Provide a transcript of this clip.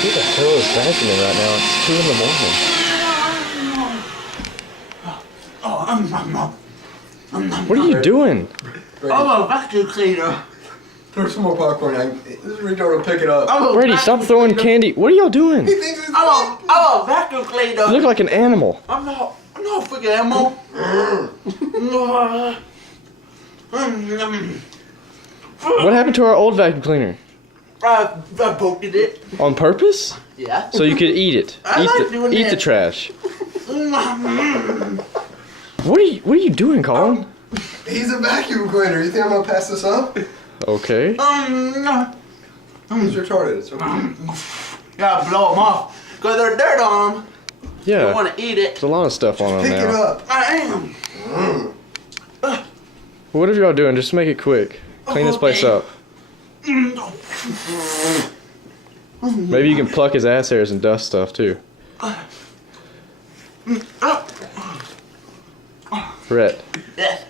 Who the hell is vacuuming right now? It's 2 in the morning. What are you doing? I'm a vacuum cleaner. Throw some more popcorn. This retard will pick it up. Brady, stop throwing candy. What are y'all doing? He You thinks it's I'm a vacuum cleaner. look like an animal. I'm not a freaking animal. What happened to our old vacuum cleaner? I poked it. On purpose? Yeah. So you could eat it. I like doing Eat the that. trash. What are you doing, Colin? He's a vacuum cleaner. You think I'm gonna pass this up? Okay. He's retarded. It's okay. Gotta blow them off. Cause there's dirt on them. You Yeah. wanna eat it. There's a lot of stuff on Pick them it now. up. I am. Whatever y'all doing, just make it quick. Clean this place up. Maybe you can pluck his ass hairs and dust stuff too. Rhett, Yes.